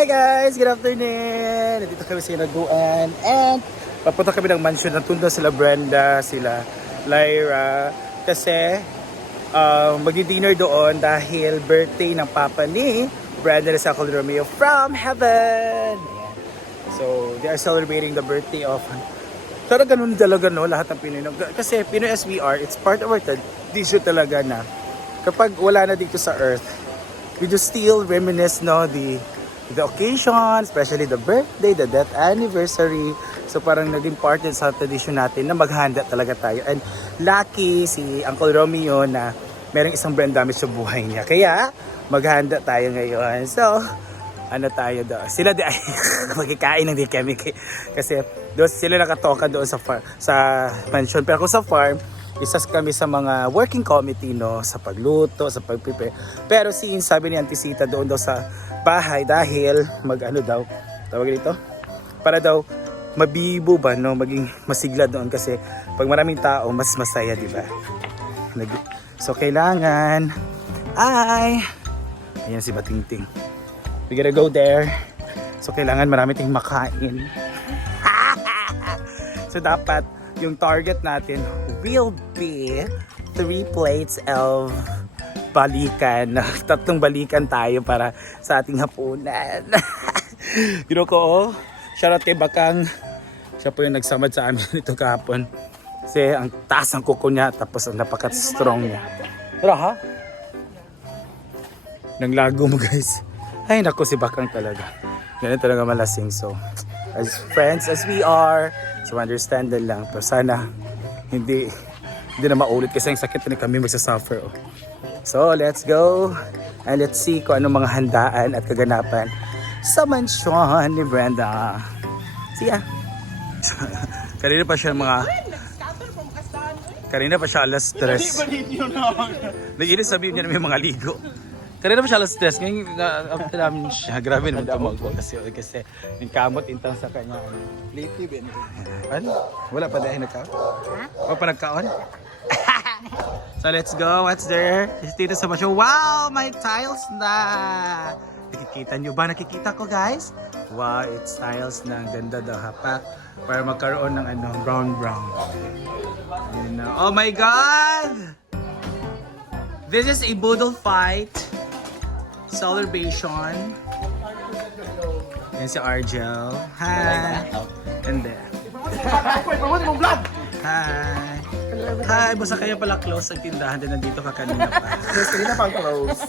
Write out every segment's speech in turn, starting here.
Hi guys! Good afternoon! Nandito kami sa Inaguan and papunta kami ng mansion. Natundo sila Brenda, sila Lyra kasi uh, magdi-dinner doon dahil birthday ng papa ni Brenda sa Romeo from heaven! So, they are celebrating the birthday of Talaga ganun talaga no, lahat ng Pinoy. no? Kasi Pinoy as we are, it's part of our tradition talaga na kapag wala na dito sa earth, we just still reminisce no the the occasion, especially the birthday, the death anniversary. So parang naging part din sa tradition natin na maghanda talaga tayo. And lucky si Uncle Romeo na merong isang brand damage sa buhay niya. Kaya maghanda tayo ngayon. So, ano tayo doon. Sila di ay magkikain ng di kami kasi doon sila nakatoka doon sa far, sa mansion. Pero kung sa farm, isa kami sa mga working committee no sa pagluto, sa pagprepare. Pero si sabi ni Auntie Sita doon daw sa bahay dahil mag ano daw tawag dito? Para daw mabibo ba no maging masigla doon. Kasi pag maraming tao mas masaya di ba? So kailangan ay ayan si Batingting. We gotta go there. So kailangan marami ting makain. So dapat yung target natin will be three plates of balikan. Tatlong balikan tayo para sa ating hapunan. Gino ko, oh. Shoutout kay Bakang. Siya po yung nagsamad sa amin ito kahapon. Kasi ang taas ng kuko niya tapos ang napaka-strong niya. Pero ha? Nanglago mo guys. Ay nako si Bakang talaga. Ganun talaga malasing. So, as friends as we are, so understand lang. Pero sana hindi hindi na maulit kasi ang sakit na kami magsasuffer. Oh. So, let's go. And let's see kung anong mga handaan at kaganapan sa mansyon ni Brenda. See ya. Kanina pa siya mga... Kanina pa siya alas stress. Naginis sabi niya na may mga ligo. Kanina pa siya alas stress. Ngayon, after namin siya, grabe naman tumagwa kasi, kasi yung kamot intang sa kanya. Lately, Ben. Ano? Wala pa dahil nagkaon? Wala pa nagkaon? so let's go. What's there? Dito sa masyo. Wow! May tiles na! Nakikita nyo ba? Nakikita ko guys? Wow, it's tiles na. Ang ganda daw hapak. Para magkaroon ng ano, brown brown. Yun na. Oh my God! This is a boodle fight celebration. Yan si Argel. Hi! Hindi. Hi! Hi! Basta kayo pala close ang tindahan din nandito ka kanina pa. Yes, kanina pang close.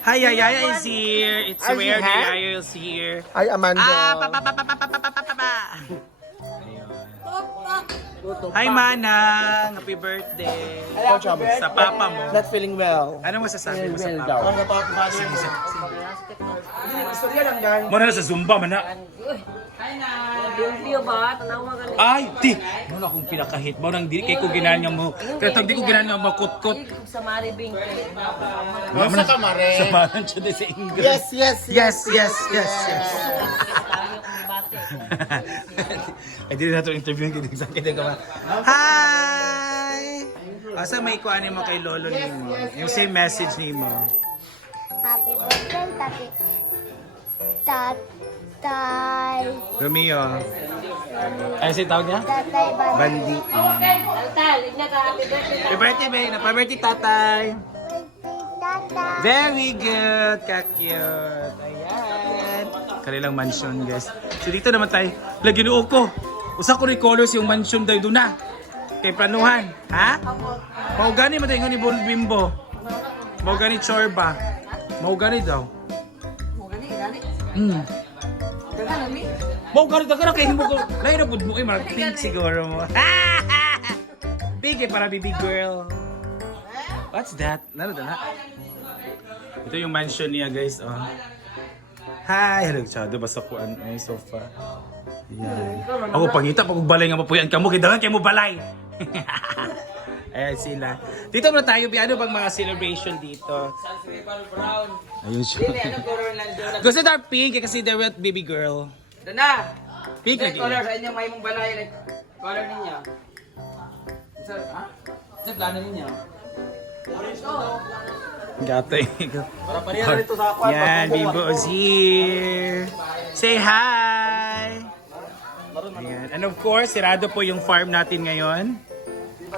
Hi, Yaya is here. It's Are you where the here? Yaya is here. Ay, Amanda. Ah, pa pa pa pa pa pa pa pa pa pa. Hi, Manang! Happy birthday! Sa papa mo. Not feeling well. Ano masasabi mo sa Well papa? daw. Sige, sige. Istorya lang, guys. Muna na sa Zumba, mana. Video ba? Tanawa ka Ay, di! Muna akong pinakahit. Mo nang di kay ko ginanya mo. Kaya tag di ko ginanya mo kutkot. sa Maribing. Sa kamare. Sa manan siya sa English. Yes, yes, Yes, yes, yes, yes. Ay, di na ito interview yung sa akin. Ka Hi! Asa may kuha mo kay Lolo ni mo? Yung same message ni mo. Happy birthday, tati. Tatay. Romeo. Ano si tawag niya? Tatay ba? Bandi. Ka happy birthday. Happy birthday, babe. Happy birthday, tatay. Tatay. Very good, ka-cute. Ayan. Kanilang mansion, guys. So dito naman tayo. Lagi noo ko. Usa ko ni colors yung mansion doon na. Kay planuhan. Ha? Maugani mo tayo ni Bon Bimbo. Maugani Chorba. Maugani daw. Hmm. Maugani daw ka kay mo ko. Lain na pud mo eh, marag pink siguro mo. Big eh, para baby girl. What's that? Lalo na. Ito yung mansion niya guys. Oh. Hi! Hello, Chado. Basta ko ang may sofa. Yan. Ako pangita pag balay nga mapuyan ka mo. Kidangan kayo mo balay. Ayan sila. Dito muna tayo. Ano bang mga celebration dito? Ayun siya. Gusto ito pink eh, kasi they're with baby girl. Dana! Pink Like lagi. color sa inyong may mong balay, like color ninyo. Sa, ha? Sa plano ninyo. Gato eh. Para pareha na ito sa ako. Yan, Bibo is here. Say hi! Ayan. And of course, sirado po yung farm natin ngayon.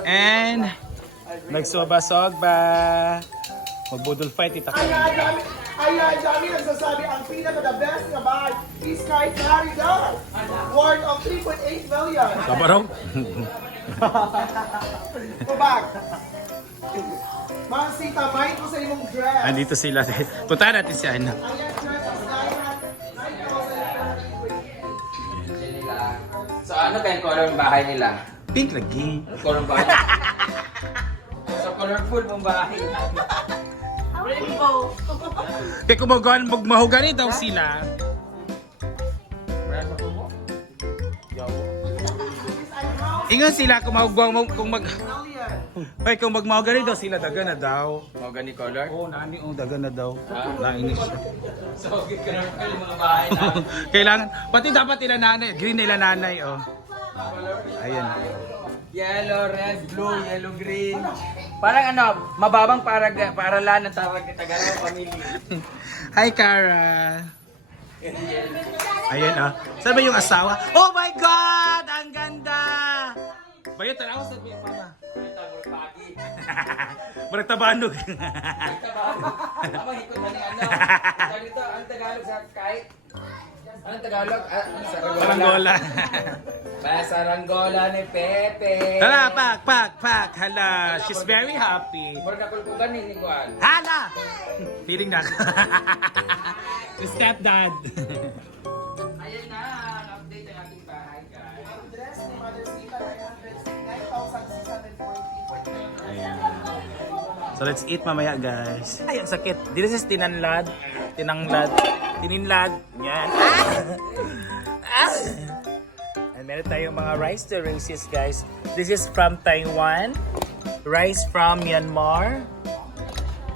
And nagsobasog ba? Magbudol fight ita Ayan, dami, ayan, dami nagsasabi ang pinaka-the best na bahay is kay Caridad. Worth of 3.8 million. Kabarong? Go back. Mga sita, mind ko sa imong dress. Andito sila. Puntahan natin si Ana. Ayan, dress is 9,000. So ano ba yung color ng bahay nila? Pink lagi. Color ng bahay. so colorful mong bahay. Rainbow. Kaya kung mag- magmahugani daw sila, ingon sila kung mag kung mag Ay, kung magmahugani daw sila, daga na daw. Mga gani color? Oo, oh, nani, oh, daga na daw. Nainis siya. So colorful yung mga bahay na. Kailangan, pati dapat nila nanay, green nila nanay, oh. Ayan. Yellow, red, blue, yellow, green. Parang ano, mababang parag, paralan ng Tagalog family. Hi, Cara. Ayan, oh. Saan ba yung asawa? Oh my God! Ang ganda! Bayo, tanaw sa yung mama. Barang tabanog. Habang ikot na ni ano. Sabi ito, ang Tagalog sa kite. Anong Tagalog? Ah, saranggola. Paranggola. Masaranggola ni Pepe. Tara, pak, pak, pak. Hala, she's very happy. Mura na kulkugan ni ni Juan. Hala! Feeling na. The stepdad. So let's eat mamaya guys. Ay, ang sakit. This is tinanlad. Tinanglad. Tininlad. Yan. Ah! And meron tayong mga rice terraces guys. This is from Taiwan. Rice from Myanmar.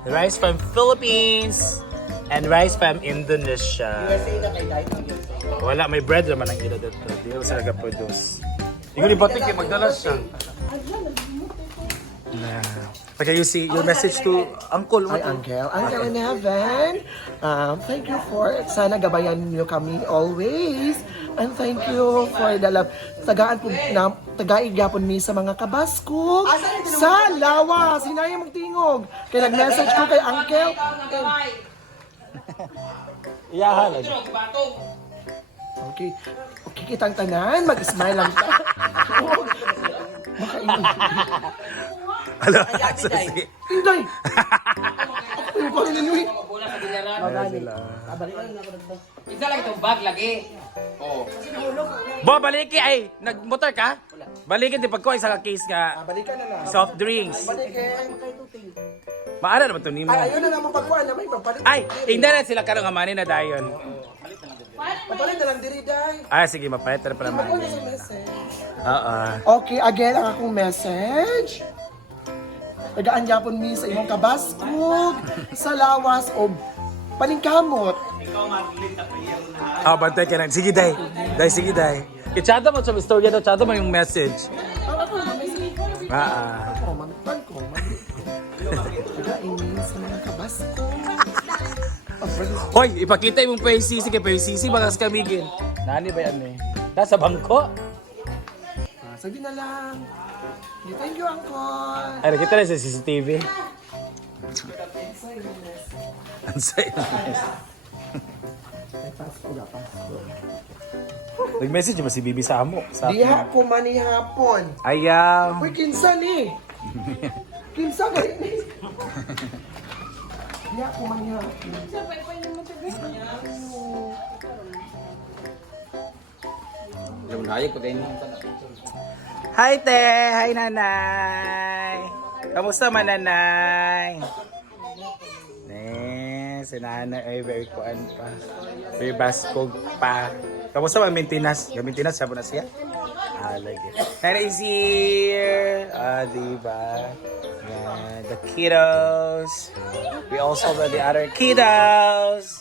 Rice from Philippines. And rice from Indonesia. Wala, may bread naman ang ilo dito. Di ko sila produce Hindi ko batik eh, magdala siya. Na. Okay, you see your message to Uncle. Hi, Uncle. Uncle in heaven. Um, thank you for, sana gabayan niyo kami always. And thank you for the love. Tagaan po na, tagaig yapon mi sa mga kabasko. Sa lawas, hinaya magtingog. Kaya nag-message ko kay Uncle. Iyahan. Okay. Okay, kitang tanan. Mag-smile lang ta. Hello, Susi. Inday! Ako yung karo ninyo eh. Mabula sa giliran. Isa lang itong bag lagi. Oo. Bo, baliki ay, nagmotor ka? Balikin din pagko isa ka case nga Balikan na lang. soft drinks. Balikan. Maara naman to nimo. Ay, ayun na naman pagkuhan na may papalit. Ay, tingnan na sila karong amani na dayon. Papalit na lang diri, day. Ah, sige, mapayat na pala man. Oo. Okay, again ang akong message. Nagaan yapon mi sa imong kabaskog, sa lawas o paningkamot. Ah, bantay ka na. Sige, day. Day, sige, day. Ichata mo sa istorya daw, chata mo yung message. Ah, ah. Ako, mamagpan ko. Nagain mi sa mga kabaskog. Hoy, ipakita yung PCC kay PCC baka sa kamigin. Nani ba yan eh? Nasa bangko? Ah, Sige na lang. Thank you, Uncle. Ay, nakita na sa CCTV. Ang sayo. Nag-message ba si Bibi sa amo? Sa Diha ko manihapon. Ayaw. Uy, kinsa ni? Kinsa ka ni? Diha ko manihapon. Lumahayag ko din. Hi, te! Hi, nanay! Kamusta man, nanay? Ne, si nanay ay very kuan pa. Very baskog pa. Kamusta? Maintenance, siya po na siya? Ah, lagi. Nanay is here! Ah, diba? Yan, the kiddos. We also have the other kiddos.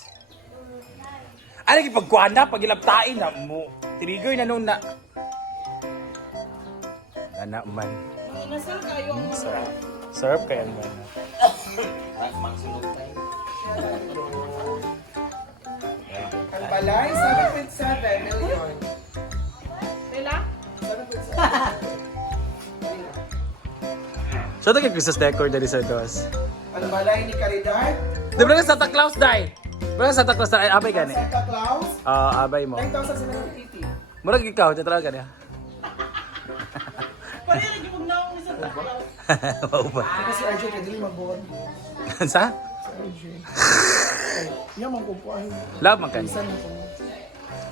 Ano yung pagkuhan na, pag ilaptain na mo. Trigger na nung na. Anak man. Hmm, sarap. Sarap kaya man. Balay, 7.7 million. Pila? 7.7. So, ito kay Christmas decor dali sa dos. Ang balay ni Caridad, Di ba Santa Claus, Day? Nga Santa Claus? Abay gani. Santa Claus, Ah, abay mo. 9,780. Murag ikaw, tatra ka niya. Wow ba? Kasi si RJ ka din mag-board. Sa? Si RJ. Ay, Yan man kung ay. Love man kani.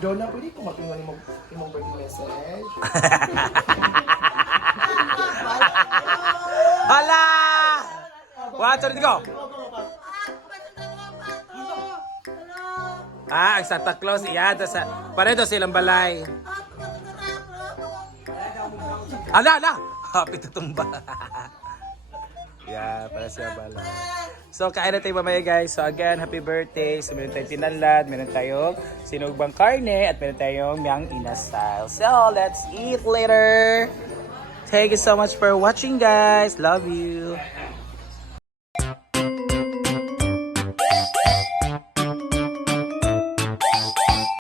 Donna, pwede ko mapingon imong imong birthday message. Hala! Two, three, go! Ah, ang Santa Claus, iyan. Sa, pareho silang balay. Ala, ala! Happy tutumba. yeah, para sa balay. So, kain na tayo mamaya guys. So, again, happy birthday. So, meron tayong tinalad, meron tayong sinugbang karne, at meron tayong miyang inasal. So, let's eat later! Thank you so much for watching guys. Love you.